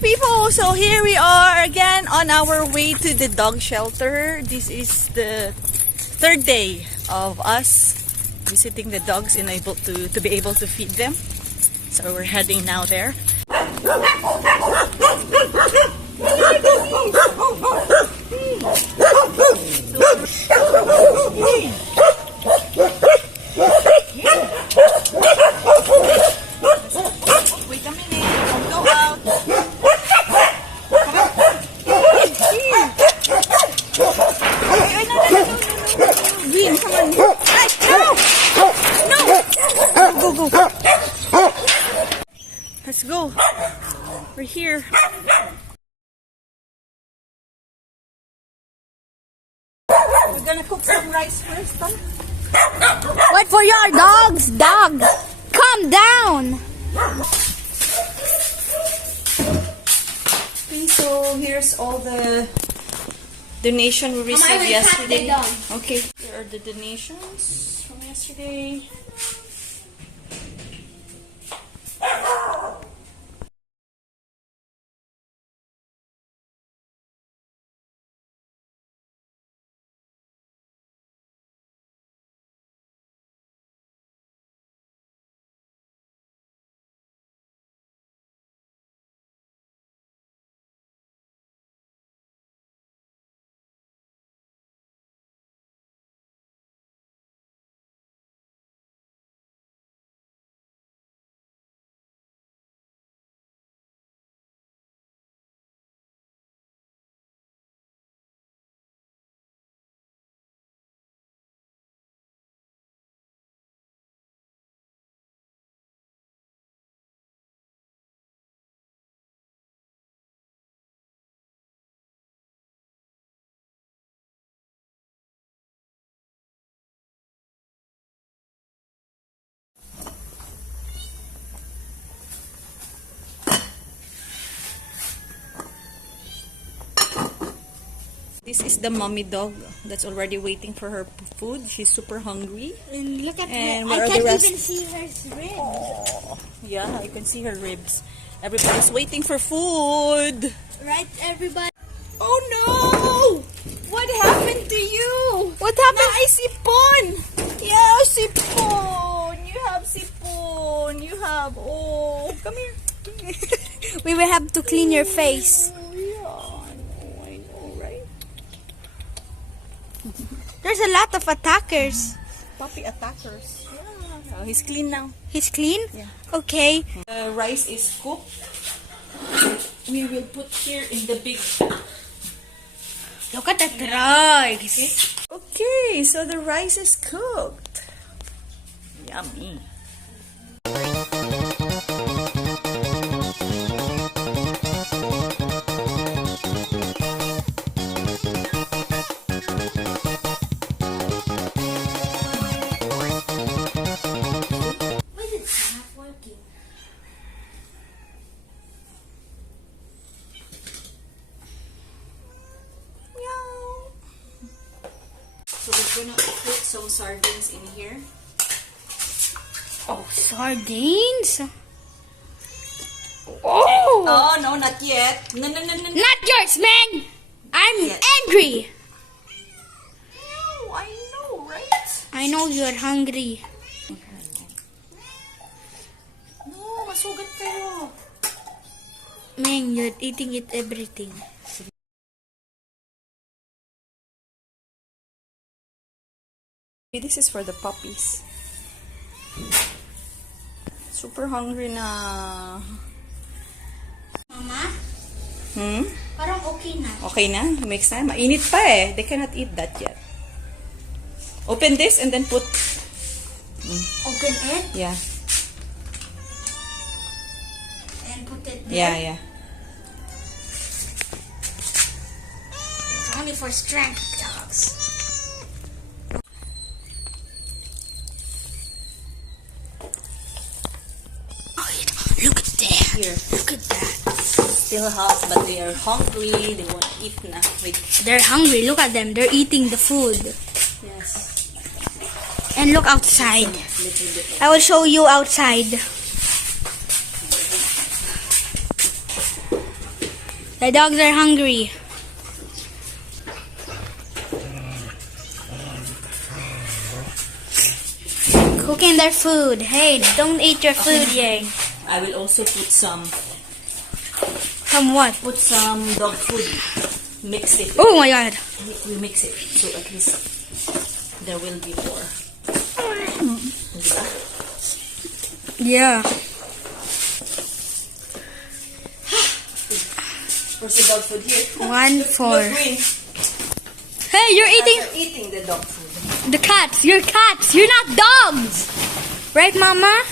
people, so here we are again on our way to the dog shelter. This is the third day of us visiting the dogs and able to be able to feed them. So we're heading now there. Wait a minute, don't go out. Green, come on. No! No! Go. Let's go. We're here. We're gonna cook some rice first, huh? Wait for your dogs, dog. Calm down. Okay, so here's all the donation we received yesterday. Okay, here are the donations from yesterday. This is the mommy dog that's already waiting for her food. She's super hungry. And look at And her. where I are the can't rest? even see her ribs. Oh, yeah, you can see her ribs. Everybody's waiting for food. Right, everybody? Oh no! What happened to you? What happened? Ay, sipon! Yeah, sipon! You have sipon! You have... Oh, come here. We will have to clean your face. Oh, yeah, I know, right? There's a lot of attackers. Puppy attackers. Yeah. Oh, he's clean now. He's clean? Yeah. Okay. The rice is cooked. We will put here in the big... Look at that rice. Okay, so the rice is cooked. Yummy. Why is it not working? So we're gonna put some sardines in here. Oh, sardines? Oh! Oh, no, not yet. No. Not yours, man! I'm Yes. angry! No, I know, right? I know you're hungry. No, masugat kayo. Man, you're eating it everything. Okay, this is for the puppies. Super hungry na. Mama, parang okay na. Okay na? Next time. Mainit pa eh. They cannot eat that yet. Open this and then put... Open it Yeah. and put it there. Yeah. It's only for strength dogs. Look at that. Here. Look at that. Still hot, but they are hungry. They want to eat na. Wait. They're hungry. Look at them. They're eating the food. Yes. And look outside. Little bit. I will show you outside. The dogs are hungry. Cooking their food. Hey, don't eat your food, Yang. I will also put some What? dog food. Mix it. Oh my god. We mix it so at least there will be more. Diba? Yeah. Where's the dog food here? 1, 4. Look, Green. Hey, you're eating You're eating the dog food. the cats. You're cats. You're not dogs. Right, Mama?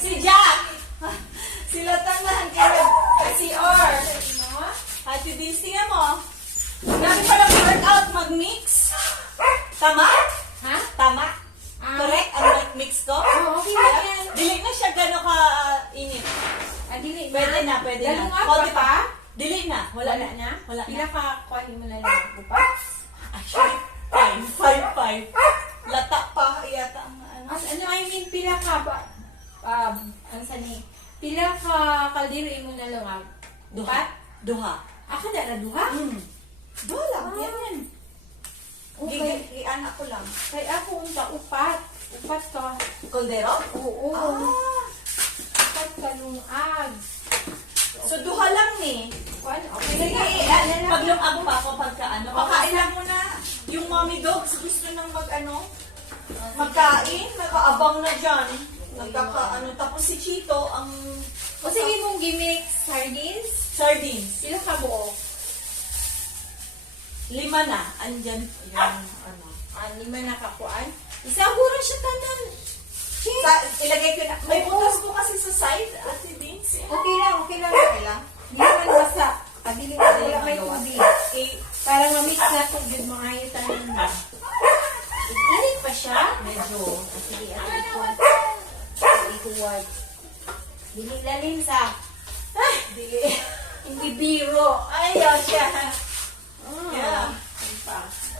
Si Jack! Sila tangan kayo si Or. Ate Dins, tingnan mo. Grabe pala workout mag-mix. Tama? Ha? Tama? Correct? Ang mix ko? Oo, okay lang yan. Dili na siya gano'n ka-init. Dili na. Pwede na, pwede na. Ganun nga Konti pa? Dili na. Wala na. na? Wala na. Pila ka kuhanin mo na lang. Bupas? Actually, 5. Lata pa yata ang ano. Ano, I mean, pila ka ba? Ano sa ni? Pila ka kaldero mo na lang. Duha. Duha. Ako na duha? Duha lang. Yan yan. Okay. Anak ko lang. Kaya ako unta upat. Upat ka. Koldero? Oo. Ah. Upat ka lungag. So, duha lang ni. Okay. Sige, paglungag pa ako pagka ano. Pakain lang muna. Yung mommy dogs gusto nang magkain. Nakaabang na dyan. Nagkakaano. Tapos si Chito ang O sige mong gimmick sardines. sardines. Pila ka buo? 5 na. Andyan yung ano. 5 na kakuan. Isaguro siya tanan. Ilagay ko na. May butas po kasi sa side. Ate Vince. Okay lang. Okay lang. Hindi naman basa. Pabili ka wala may tubig. Okay. Para ma-mix na kung yun mga ayo tanan mo. Init pa siya? Medyo. Sige, ituwad. Dili lalim sa. Dili. Hindi biro. Ayaw siya. Yeah.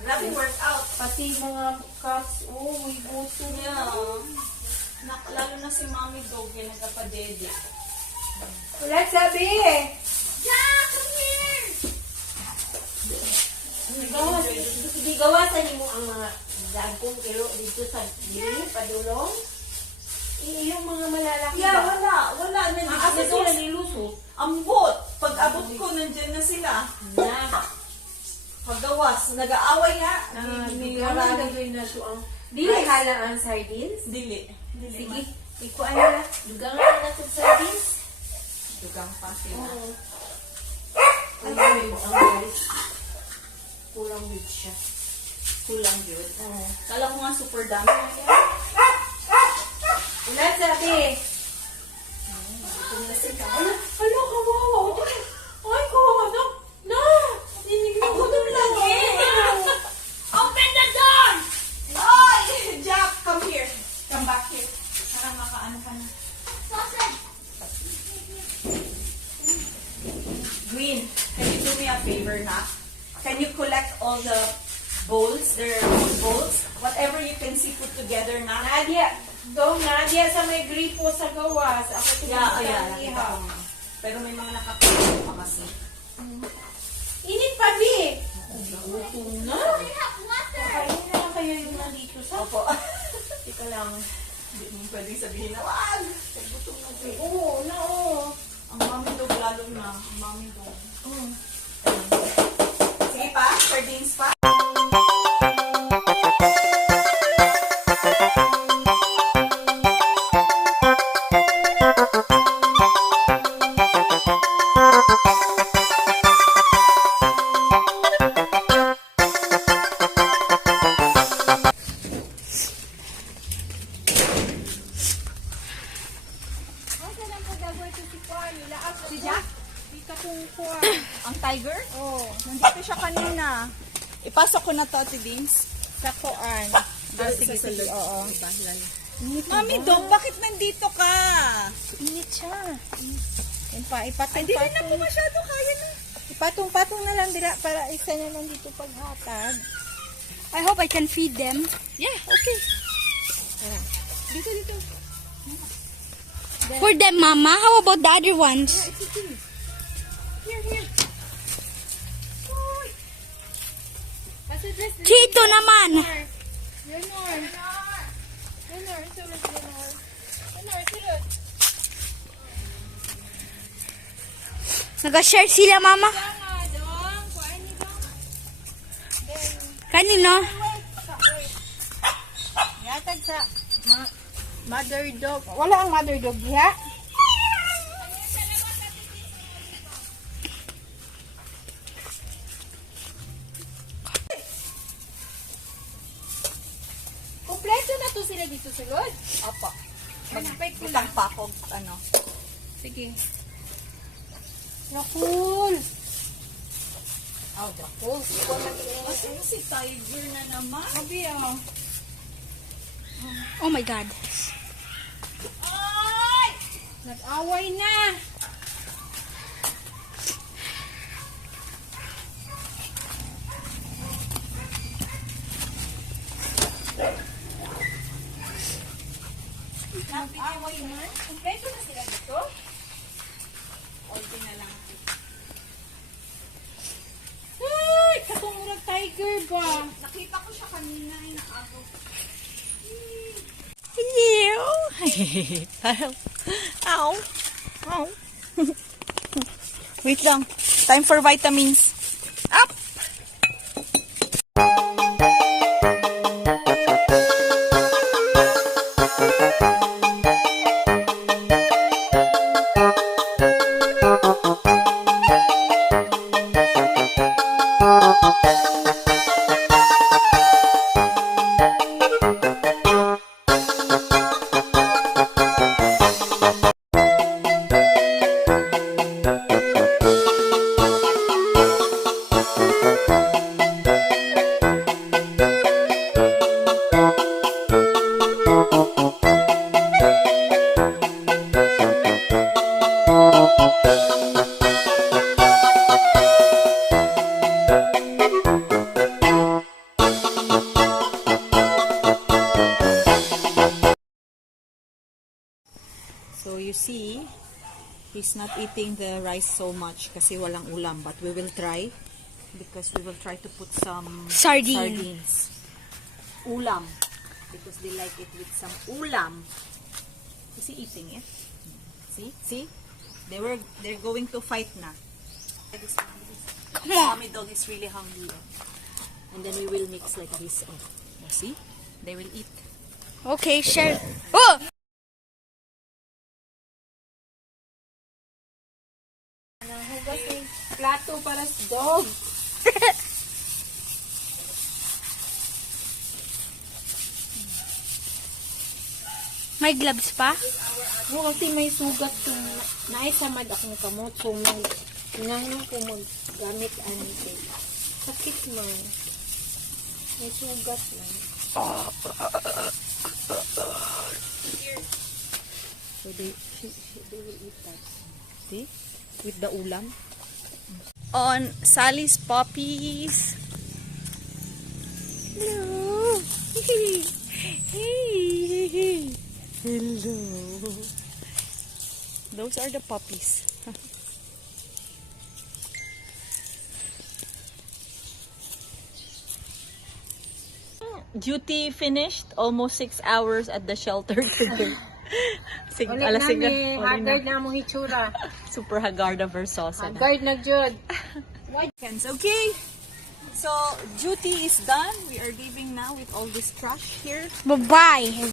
Grabe workout. Pati mga cats. Oh, may buto niya. Yeah. Lalo na si Mommy Dog yung nagkapadede. Wala sabi eh. Hindi gawasan mo ang mga dagkong kilo dito sa dili, padulong. Yung mga malalaki Yeah, ba? wala. Asa sila niluso? Ambot. Pag abot ko, nandyan na sila. Na. Paggawas, nag-aaway nga. Wala gagawin na ito ang dili hala ang sardines. Dili. Sige, ikuan na. Dugangan na ito sardines. Dugang pa sila. Oo. Ang guys. Kulang with siya. Kulang yun. Oo. Kala ko nga super dami na yan. Wala sabi. Ito na sila. Hala, kawawa. Ay, kawawa na. Na! Dinig na gutom lang eh. Open the door! Oy! Jack, come here. Come back here. Para makaano ka na. Green, can you do me a favor na? Can you collect all the bowls? Their bowls? Whatever you can see put together na. Nadia, Nadia sa may gripo sa gawas. Ako Yeah, tingin yeah. sa Nakita iha. ko nga. Pero may mga nakakita pa kasi. Init pa, Bi. Gutom na. Kakainin na lang kayo yung nandito sa... Opo. Ika lang. Hindi mo pwedeng sabihin na, wag! Gutom na siya. Oo, oo. Ang mami dog lalo na. Ang mami dog. Sige pa, sardines pa. Si Jack? Di ka kung kuha. Ang tiger? Oo. Nandito siya kanina. Ipasok ko na to, Ate Dins. Sa kuan. Sige. Oo. Mami Dog, bakit nandito ka? Init siya. Hindi rin na po masyado kaya na. Ipatong-patong na lang dila para isa na lang dito paghatag. I hope I can feed them. Yeah, okay. Dito. For them, Mama. How about the other ones? Here. Chito naman. Nag-share sila, Mama. Kanino? Yatag sa mother dog. Wala ang mother dog diha. Kompleto na to sila dito sa loob. Opo. Mag-utang pa ako, ano. Sige. Rakul. Rakul. Ano si Tiger na naman? Sabi Oh my God. nag-away na. Nag-away na? Kompleto na sila dito? Okay na lang. Ay! Katungurag tiger ba? Nakita ko siya kanina ay nakago. Hello. Ow. Ow. Wait lang. Time for vitamins. Up! So you see, he's not eating the rice so much kasi walang ulam. But we will try because we will try to put some sardines. Ulam. Because they like it with some ulam. Is he eating it? See? They're going to fight na. Come on. Mommy Dog is really hungry. And then we will mix like this. Oh, see? They will eat. Okay, share. Oh! Hugas ng plato para sa dog. May gloves pa? No, kasi may sugat kung naisamad akong kamot. So, nanong ko maggamit anite. Sakit man. May sugat lang. So, they will eat that. See? With the ulam. On Sally's puppies. Hello. Hey. Hello. Those are the puppies. Duty finished. Almost 6 hours at the shelter today. Ulit namin, haggard na mong hitsura. Super haggard of her sauce. Haggard na jud. Okay. So, duty is done. We are leaving now with all this trash here. Bye-bye.